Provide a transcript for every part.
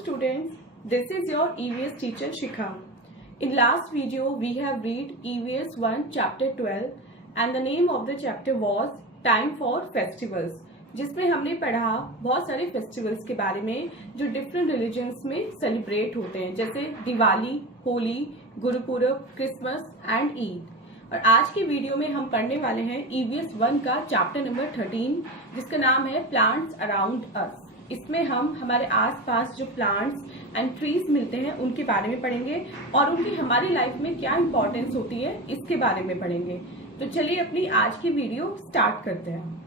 students, this is your EVS teacher Shikha. In last video we have read EVS 1 chapter 12 and the name of the chapter was Time for Festivals, जिसमें हमने पढ़ा बहुत सारे festivals के बारे में जो डिफरेंट रिलीजन्स में सेलिब्रेट होते हैं, जैसे दिवाली, होली, गुरुपुरब, क्रिसमस एंड ईद। और आज की वीडियो में हम पढ़ने वाले हैं EVS 1 का चैप्टर नंबर 13, जिसका नाम है प्लांट्स अराउंड अस। इसमें हम हमारे आसपास जो प्लांट्स एंड ट्रीज मिलते हैं उनके बारे में पढ़ेंगे और उनकी हमारी लाइफ में क्या इंपॉर्टेंस होती है इसके बारे में पढ़ेंगे। तो चलिए अपनी आज की वीडियो स्टार्ट करते हैं।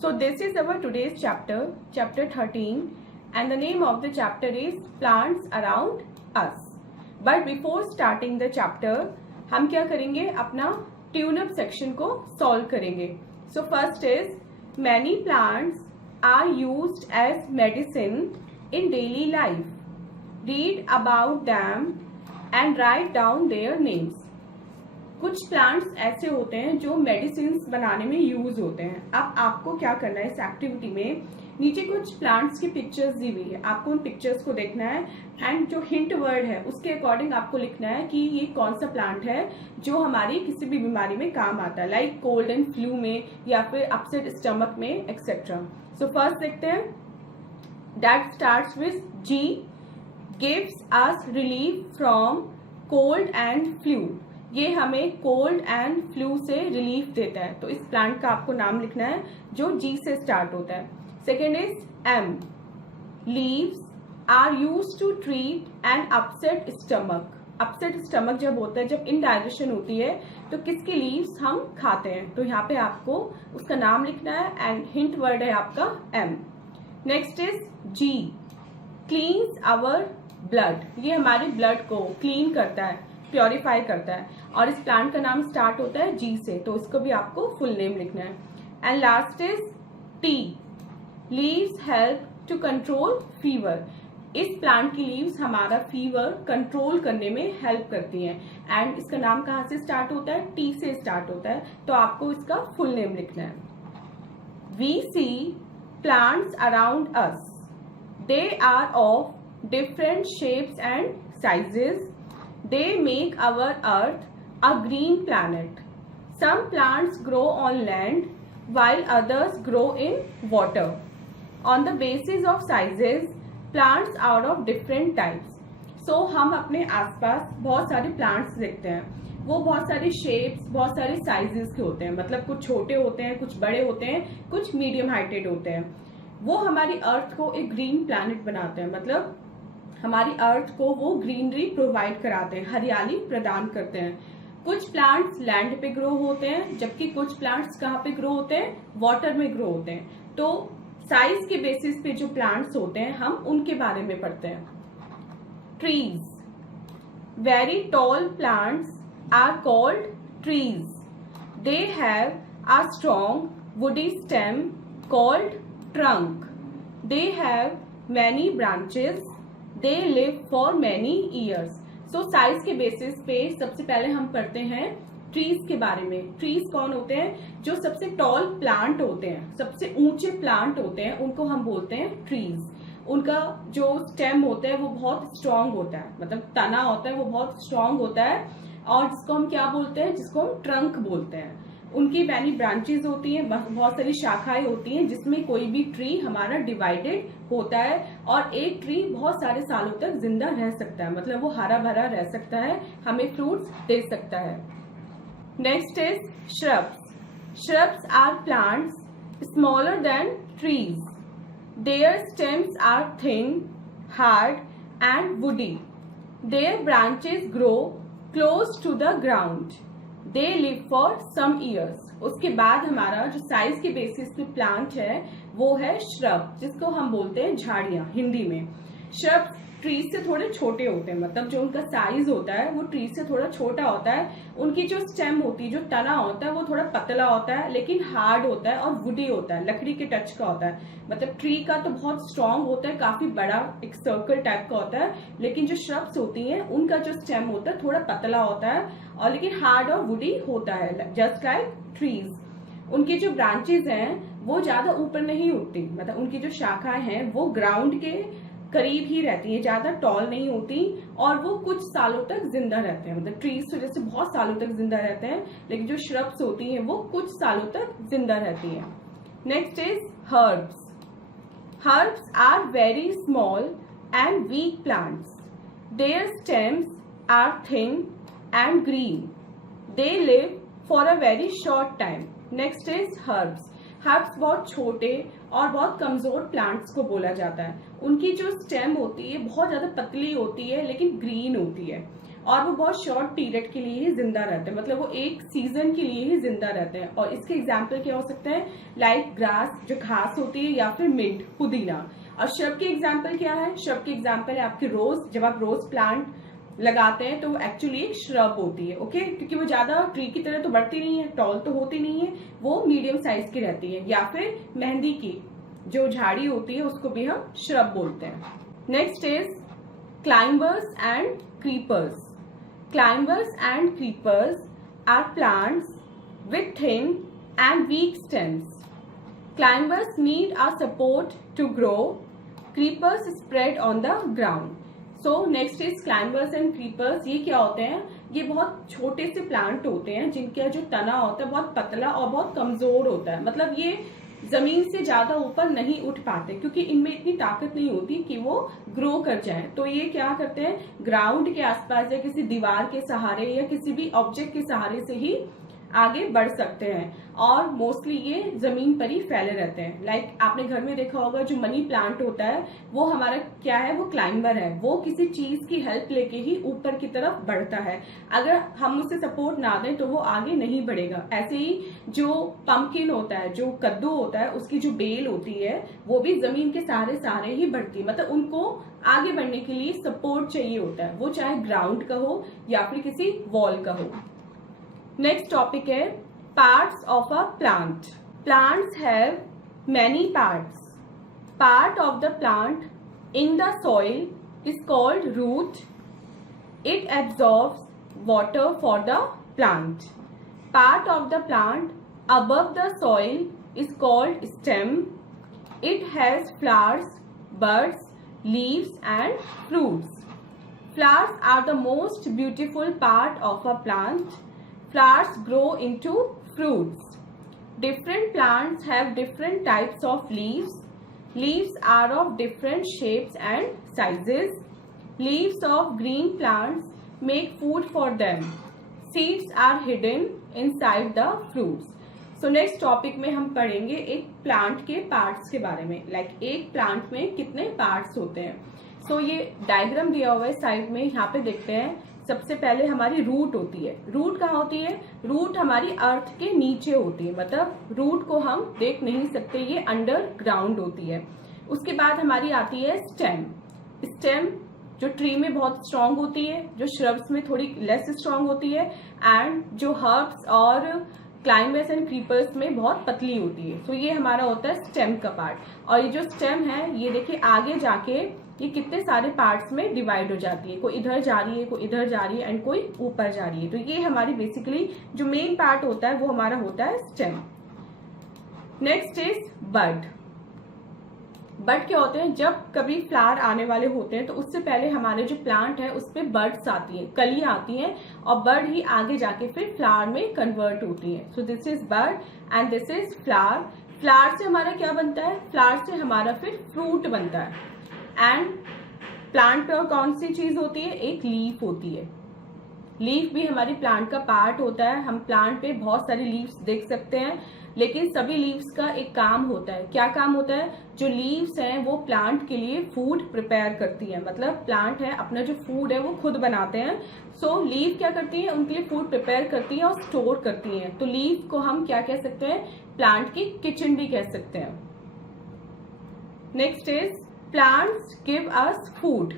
So this is our today's chapter, chapter 13, and the name of the chapter is Plants Around Us. But before starting the chapter, हम क्या करेंगे, अपना tune-up section को solve करेंगे। So first is, many plants are used as medicine in daily life. Read about them and write down their names. कुछ plants ऐसे होते हैं जो मेडिसिन बनाने में यूज होते हैं। अब आपको क्या करना है इस एक्टिविटी में, नीचे कुछ प्लांट्स की पिक्चर्स दी हुई है, आपको उन पिक्चर्स को देखना है एंड जो हिंट वर्ड है उसके अकॉर्डिंग आपको लिखना है कि ये कौन सा प्लांट है जो हमारी किसी भी बीमारी में काम आता है, लाइक कोल्ड एंड फ्लू में या फिर अपसेट स्टमक में एक्सेट्रा। सो फर्स्ट देखते हैं, that starts with G, gives us relief from cold and flu. ये हमें कोल्ड एंड फ्लू से रिलीफ देता है। तो इस प्लांट का आपको नाम लिखना है जो जी से स्टार्ट होता है। Second is M, leaves are used to treat an upset stomach. Upset stomach जब होता है, जब इनडाइजेशन होती है, तो किसकी लीव्स हम खाते हैं, तो यहाँ पे आपको उसका नाम लिखना है एंड हिंट वर्ड है आपका M. Next is G, cleans our blood. ये हमारे ब्लड को क्लीन करता है, प्योरीफाई करता है, और इस प्लांट का नाम स्टार्ट होता है जी से, तो इसको भी आपको फुल नेम लिखना है। And last is T, leaves help to control fever. इस प्लांट की लीव्स हमारा फीवर कंट्रोल करने में हेल्प करती हैं। एंड इसका नाम कहाँ से स्टार्ट होता है, टी से स्टार्ट होता है, तो आपको इसका फुल नेम लिखना है। We see plants around us, they are of different shapes and sizes. They make our earth a green planet. Some plants grow on land while others grow in water. On the basis of sizes, plants are of different types. So हम अपने आसपास बहुत सारे plants देखते हैं, वो बहुत सारी shapes, बहुत सारे sizes के होते हैं, मतलब कुछ छोटे होते हैं, कुछ बड़े होते हैं, कुछ medium heighted होते हैं। वो हमारी अर्थ को एक ग्रीन प्लैनेट बनाते हैं, मतलब हमारी अर्थ को वो ग्रीनरी प्रोवाइड कराते हैं, हरियाली प्रदान करते हैं। कुछ प्लांट्स लैंड पे ग्रो होते हैं, जबकि कुछ प्लांट्स कहाँ पे ग्रो होते हैं, वाटर में ग्रो होते हैं। तो साइज के बेसिस पे जो प्लांट्स होते हैं हम उनके बारे में पढ़ते हैं। Trees, very tall plants are called trees. They have a strong woody stem called trunk. They have many branches. They live for many years. So size के बेसिस पे सबसे पहले हम पढ़ते हैं ट्रीज के बारे में। ट्रीज कौन होते हैं, जो सबसे टॉल प्लांट होते हैं, सबसे ऊंचे प्लांट होते हैं, उनको हम बोलते हैं ट्रीज। उनका जो स्टेम होता है वो बहुत स्ट्रांग होता है, मतलब तना होता है वो बहुत स्ट्रांग होता है, और जिसको हम क्या बोलते हैं, जिसको हम ट्रंक बोलते हैं। उनकी मैनी ब्रांचेस होती हैं, बहुत सारी शाखाएं होती हैं, जिसमें कोई भी ट्री हमारा डिवाइडेड होता है, और एक ट्री बहुत सारे सालों तक जिंदा रह सकता है, मतलब वो हरा भरा रह सकता है, हमें फ्रूट्स दे सकता है। Next is shrubs. Shrubs are plants smaller than trees. Their stems are thin, hard and woody. Their branches grow close to the ground. They live for some years. उसके बाद हमारा जो साइज के बेसिस पे plant है वो है shrub, जिसको हम बोलते हैं झाड़ियां हिंदी में। श्रब ट्री से थोड़े छोटे होते हैं, मतलब जो उनका साइज होता है वो ट्री से थोड़ा छोटा होता है। उनकी जो स्टेम होती है, जो तना होता है, वो थोड़ा पतला होता है, लेकिन हार्ड होता है और वुडी होता है, लकड़ी के टच का होता है। मतलब ट्री का तो बहुत स्ट्रांग होता है, काफी बड़ा एक सर्कल टाइप का होता है, लेकिन जो श्रब्स होती हैं उनका जो स्टेम होता है थोड़ा पतला होता है, और लेकिन हार्ड और वुडी होता है, जस्ट लाइक ट्रीज। उनकी जो ब्रांचेस हैं वो ज्यादा ऊपर नहीं उठती, मतलब उनकी जो शाखाएं हैं वो ग्राउंड के करीब ही रहती है, ज्यादा टॉल नहीं होती और वो कुछ सालों तक जिंदा रहते हैं। मतलब ट्रीज तो जैसे बहुत सालों तक जिंदा रहते हैं, लेकिन जो श्रब्स होती हैं वो कुछ सालों तक जिंदा रहती हैं। Next is herbs. Herbs are very small and weak plants. Their stems are thin and green. They live for a very short time. Next is herbs. Herbs बहुत छोटे और बहुत कमजोर प्लांट्स को बोला जाता है। उनकी जो स्टेम होती है बहुत ज्यादा पतली होती है लेकिन ग्रीन होती है और वो बहुत शॉर्ट पीरियड के लिए ही जिंदा रहते हैं। मतलब वो एक सीजन के लिए ही जिंदा रहते हैं। और इसके एग्जाम्पल क्या हो सकते हैं? लाइक ग्रास, जो घास होती है, या फिर मिंट, पुदीना। और श्रब के एग्जाम्पल क्या है? श्रब के एग्जाम्पल है आपकी रोज। जब आप रोज प्लांट लगाते हैं तो वो एक्चुअली एक श्रब होती है, ओके? क्योंकि वो ज्यादा ट्री की तरह तो बढ़ती नहीं है, टॉल तो होती नहीं है, वो मीडियम साइज की रहती है। या फिर मेहंदी की जो झाड़ी होती है उसको भी हम श्रब बोलते हैं। Next is climbers and creepers. Climbers and creepers are plants with thin and weak stems. Climbers need our support to grow. Creepers spread on the ground. So next is climbers and creepers. ये क्या होते हैं? ये बहुत छोटे से plant होते हैं जिनका जो तना होता है बहुत पतला और बहुत कमजोर होता है। मतलब ये जमीन से ज्यादा ऊपर नहीं उठ पाते क्योंकि इनमें इतनी ताकत नहीं होती कि वो ग्रो कर जाएं। तो ये क्या करते हैं? ग्राउंड के आसपास या किसी दीवार के सहारे या किसी भी ऑब्जेक्ट के सहारे से ही आगे बढ़ सकते हैं और मोस्टली ये जमीन पर ही फैले रहते हैं। लाइक आपने घर में देखा होगा जो मनी प्लांट होता है वो हमारा क्या है? वो क्लाइंबर है। वो किसी चीज की हेल्प लेके ही ऊपर की तरफ बढ़ता है। अगर हम उसे सपोर्ट ना दें तो वो आगे नहीं बढ़ेगा। ऐसे ही जो पंपकिन होता है, जो कद्दू होता है, उसकी जो बेल होती है वो भी जमीन के सहारे ही बढ़ती है। मतलब उनको आगे बढ़ने के लिए सपोर्ट चाहिए होता है, वो चाहे ग्राउंड का हो या फिर किसी वॉल का हो। नेक्स्ट टॉपिक है parts of a plant. Plants have many parts. Part of the plant in the soil is called root. It absorbs water for the plant. Part of the plant above the soil is called stem. It has flowers, buds, leaves and fruits. Flowers are the most beautiful part of a plant. Flowers grow into fruits. Different plants have different types of leaves. Leaves are of different shapes and sizes. Leaves of green plants make food for them. Seeds are hidden inside the fruits. So next topic में हम पढ़ेंगे एक plant के parts के बारे में। Like एक plant में कितने पार्ट्स होते हैं। सो ये डायग्राम दिया हुआ है साइड में, यहाँ पे देखते हैं। सबसे पहले हमारी रूट होती है। रूट कहाँ होती है? रूट हमारी अर्थ के नीचे होती है। मतलब रूट को हम देख नहीं सकते, ये अंडर ग्राउंड होती है। उसके बाद हमारी आती है स्टेम। स्टेम जो ट्री में बहुत स्ट्रांग होती है, जो श्रब्स में थोड़ी लेस स्ट्रांग होती है, एंड जो हर्ब्स और क्लाइंबर्स एंड क्रीपर्स में बहुत पतली होती है। तो ये हमारा होता है स्टेम का पार्ट। और ये जो स्टेम है ये देखिए आगे जाके ये कितने सारे पार्ट्स में डिवाइड हो जाती है। कोई इधर जा रही है, कोई इधर जा रही है एंड कोई ऊपर जा रही है। तो ये हमारी बेसिकली जो मेन पार्ट होता है वो हमारा होता है स्टेम। नेक्स्ट इज बड। बड क्या होते हैं? जब कभी फ्लावर आने वाले होते हैं तो उससे पहले हमारे जो प्लांट है उस पे बर्ड्स आती हैं, कलियां आती हैं और बर्ड ही आगे जाके फिर फ्लावर में कन्वर्ट होती है। So this is bird and this is flower. Flower से हमारा क्या बनता है? फ्लावर से हमारा फिर फ्रूट बनता है। एंड प्लांट पे और कौन सी चीज होती है? एक लीफ होती है। लीफ भी हमारी प्लांट का पार्ट होता है। हम प्लांट पे बहुत सारी लीव्स देख सकते हैं, लेकिन सभी लीव्स का एक काम होता है। क्या काम होता है? जो लीव्स हैं वो प्लांट के लिए फूड प्रिपेयर करती है। मतलब प्लांट है अपना जो फूड है वो खुद बनाते हैं। सो लीफ क्या करती है? उनके लिए फूड प्रिपेयर करती है और स्टोर करती है। तो लीफ को हम क्या कह सकते हैं? प्लांट की किचन भी कह सकते हैं। Next is plants give us food.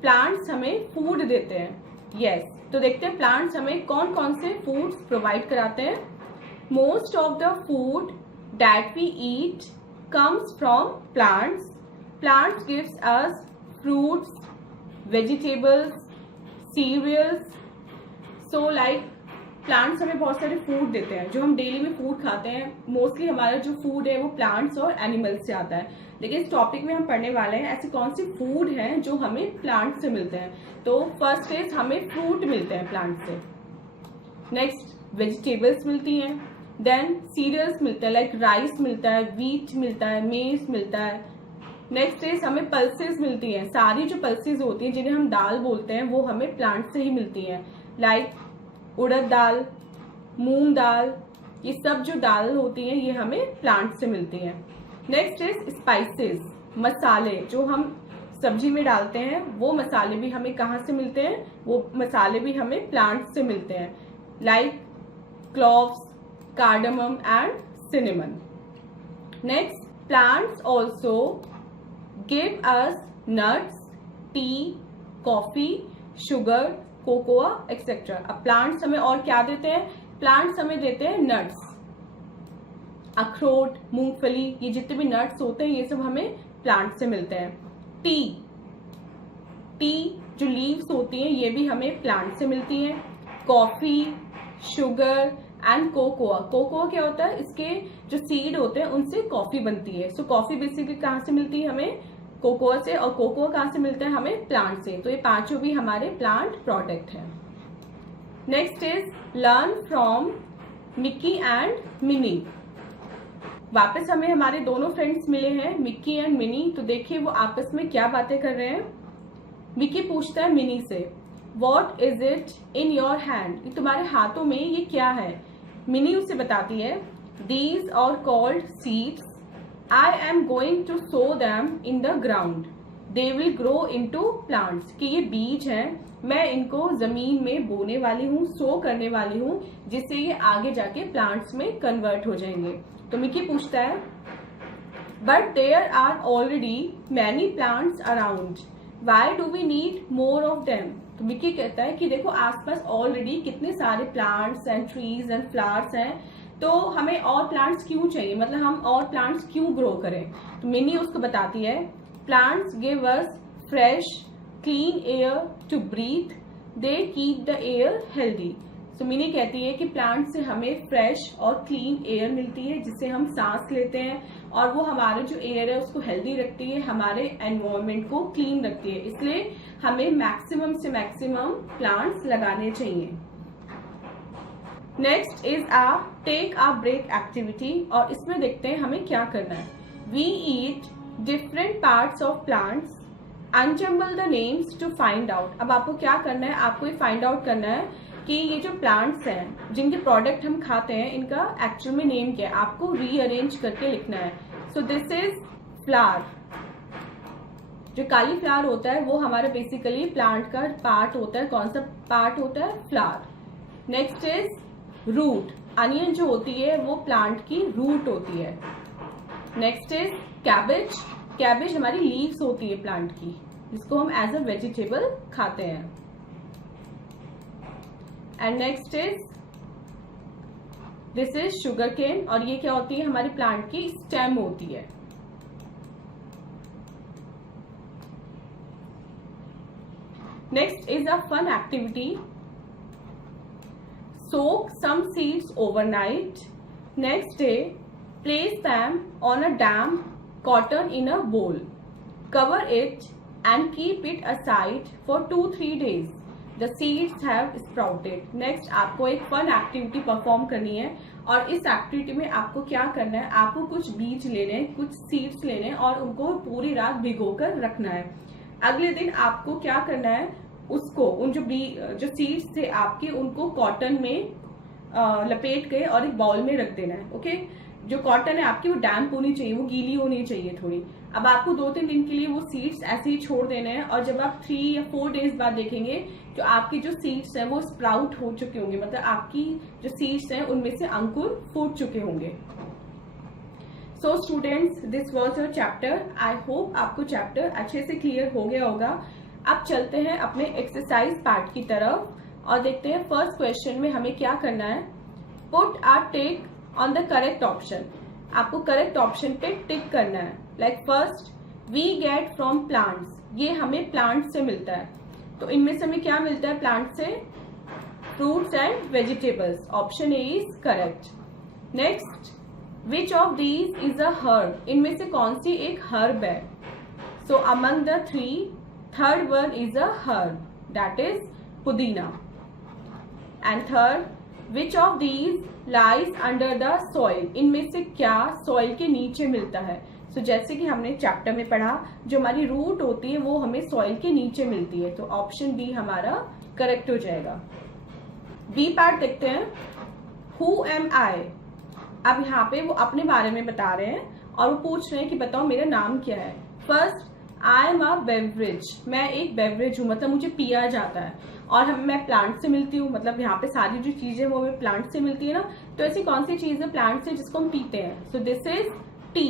Plants हमें फूड देते हैं। यस, तो देखते हैं प्लांट्स हमें कौन कौन से फूड्स प्रोवाइड कराते हैं। Most of the food that we eat comes from plants. Plants gives us fruits, vegetables, cereals. So like plants हमें बहुत सारे फूड देते हैं, जो हम डेली में फूड खाते हैं। मोस्टली हमारा जो फूड है वो प्लांट्स और एनिमल्स से आता है, लेकिन इस टॉपिक में हम पढ़ने वाले हैं ऐसे कौन सी फूड हैं जो हमें प्लांट से मिलते हैं। तो फर्स्ट इज हमें फ्रूट मिलते हैं प्लांट से, नेक्स्ट वेजिटेबल्स मिलती हैं, देन सीरियल्स मिलते हैं लाइक राइस मिलता है, व्हीट मिलता है, मेज मिलता है। नेक्स्ट इज हमें पल्सेस मिलती हैं, सारी जो पल्सेस होती हैं जिन्हें हम दाल बोलते हैं वो हमें प्लांट से ही मिलती हैं, लाइक उड़द दाल, मूंग दाल, ये सब जो दाल होती हैं ये हमें प्लांट से मिलती हैं। नेक्स्ट इज स्पाइसेस, मसाले जो हम सब्जी में डालते हैं वो मसाले भी हमें कहाँ से मिलते हैं, वो मसाले भी हमें प्लांट से मिलते हैं, like cloves, cardamom and cinnamon. Next, plants also give us nuts, tea, coffee, sugar, cocoa, etc. अब plants हमें और क्या देते हैं? Plants हमें देते हैं nuts, अखरोट, मूंगफली, ये जितने भी nuts होते हैं ये सब हमें plant से मिलते हैं। टी जो लीव्स होती हैं ये भी हमें plant से मिलती हैं। Coffee, sugar and cocoa, cocoa क्या होता है, इसके जो सीड होते हैं उनसे कॉफी बनती है। सो कॉफी बेसिकली कहाँ से मिलती है हमें, कोकोआ से, और कोकोआ कहाँ से मिलता है हमें, प्लांट से। तो ये पांचों भी हमारे प्लांट प्रोडक्ट है। Next is learn from Mickey and mini. वापस हमें हमारे दोनों फ्रेंड्स मिले हैं, मिक्की एंड मिनी। तो देखिए वो आपस में क्या बातें कर रहे हैं। मिक्की पूछता है मिनी से, what is it in your hand, तुम्हारे हाथों में ये क्या है। मिनी उसे बताती है, these are called seeds, I am going to sow them in the ground, they will grow into plants, कि ये बीज हैं, मैं इनको जमीन में बोने वाली हूँ, सो करने वाली हूँ, जिससे ये आगे जाके प्लांट्स में कन्वर्ट हो जाएंगे। तो मिकी पूछता है, but there are already many plants around, why do we need more of them. तो मिकी कहता है कि देखो आसपास ऑलरेडी कितने सारे plants and trees and flowers हैं, तो हमें और प्लांट्स क्यों चाहिए, मतलब हम और प्लांट्स क्यों ग्रो करें। तो मिनी उसको बताती है, plants give us fresh clean air to breathe, they keep the air healthy. तो मिनी कहती है कि प्लांट से हमें फ्रेश और क्लीन एयर मिलती है जिससे हम सांस लेते हैं, और वो हमारे जो एयर है उसको हेल्दी रखती है, हमारे एनवायरनमेंट को क्लीन रखती है। इसलिए हमें मैक्सिमम से मैक्सिमम प्लांट्स लगाने चाहिए। Next is a take a break activity, और इसमें देखते हैं हमें क्या करना है। We eat different parts of plants, unjumble the names to find out. अब आपको क्या करना है, आपको ये फाइंड आउट करना है कि ये जो प्लांट्स हैं जिनके प्रोडक्ट हम खाते हैं इनका एक्चुअल में नेम क्या है, आपको रीअरेंज करके लिखना है। सो दिस इज फ्लावर, जो काली फ्लावर होता है वो हमारा बेसिकली प्लांट का पार्ट होता है। कौन सा पार्ट होता है, flower. Next is root, onion जो होती है वो प्लांट की रूट होती है। नेक्स्ट इज कैबेज, कैबेज हमारी लीव्स होती है प्लांट की, जिसको हम एज अ वेजिटेबल खाते हैं। And next is this is sugarcane, और ये क्या होती है, हमारी प्लांट की स्टेम होती है। Next is a fun activity, soak some seeds overnight, next day place them on a damp cotton in a bowl, cover it and keep it aside for 2-3 days, the seeds have sprouted। Next आपको एक fun activity perform करनी है, और इस activity में आपको क्या करना है, आपको कुछ बीज लेने हैं, कुछ सीड्स लेने हैं और उनको पूरी रात भिगोकर रखना है। अगले दिन आपको क्या करना है, उसको उन जो सीड्स थे आपके उनको कॉटन में लपेट के और एक बाउल में रख देना है। ओके, जो कॉटन है आपकी वो डैम्प होनी चाहिए, वो गीली होनी चाहिए थोड़ी। अब आपको 2-3 दिन के लिए वो सीड्स ऐसे ही छोड़ देने हैं, और जब आप 3 या 4 डेज बाद देखेंगे तो आपकी जो सीड्स हैं वो स्प्राउट हो चुके होंगे, मतलब आपकी जो सीड्स हैं उनमें से अंकुर फूट चुके होंगे। So students, this was your chapter. I hope आपको चैप्टर अच्छे से क्लियर हो गया होगा। अब चलते हैं अपने एक्सरसाइज पार्ट की तरफ और देखते हैं फर्स्ट क्वेश्चन में हमें क्या करना है। Put a tick on the correct option, आपको करेक्ट ऑप्शन पे टिक करना है। Like first, we get from plants, ये हमें प्लांट से मिलता है। तो इनमें से हमें क्या मिलता है प्लांट से, fruits and vegetables. Option A is correct. Next, which of these is a herb? इनमें से कौन सी एक herb है? So among the three, third one is a herb, that is pudina. And third, which of these lies under the soil? इनमें से क्या soil के नीचे मिलता है? So जैसे कि हमने चैप्टर में पढ़ा, जो हमारी रूट होती है वो हमें सॉइल के नीचे मिलती है, तो ऑप्शन बी हमारा करेक्ट हो जाएगा. बी पार्ट देखते हैं. हु एम आई. अब यहाँ पे वो अपने बारे में बता रहे हैं और वो पूछ रहे हैं कि बताओ मेरा नाम क्या है. First, I am a beverage. मैं एक बेवरेज हूँ, मतलब मुझे पिया जाता है. और मैं प्लांट से मिलती हूँ, मतलब यहाँ पे सारी जो चीजें वो हमें प्लांट से मिलती है ना. तो ऐसी कौन सी चीज है प्लांट से जिसको हम पीते हैं? So this is T.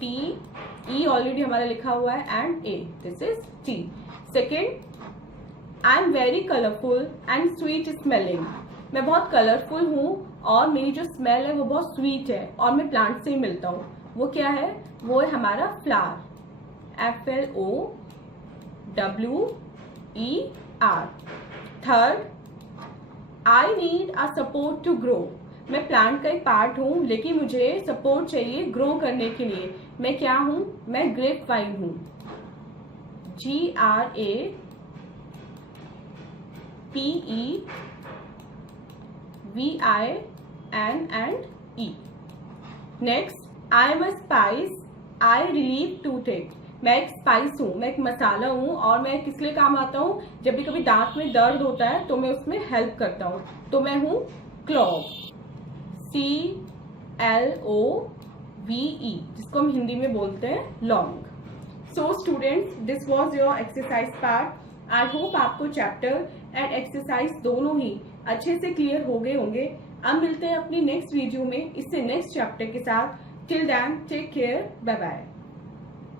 T, E already हमारा लिखा हुआ है and A, this is T. Second, I am very colourful and sweet smelling. मैं बहुत कलरफुल हूँ और मेरी जो स्मेल है वो बहुत स्वीट है और मैं प्लांट से ही मिलता हूँ. वो क्या है? वो है हमारा flower. FLOWER. Third, I need a support to grow. मैं प्लांट का एक पार्ट हूँ लेकिन मुझे सपोर्ट चाहिए ग्रो करने के लिए. मैं क्या हूँ? मैं ग्रेप वाइन हूँ. GRAPEVINE. Next, I am a spice. I relieve toothache. मैं एक स्पाइस हूँ, मैं एक मसाला हूँ और मैं किस लिए काम आता हूँ? जब भी कभी दांत में दर्द होता है तो मैं उसमें हेल्प करता हूँ. तो मैं हूँ क्लोव. CLOVE, जिसको हम हिंदी में बोलते हैं लौंग. So students, this was your exercise part. I hope आपको चैप्टर एंड एक्सरसाइज दोनों ही अच्छे से क्लियर हो गए होंगे. अब मिलते हैं अपनी नेक्स्ट वीडियो में इससे नेक्स्ट चैप्टर के साथ. Till then, take care, bye bye.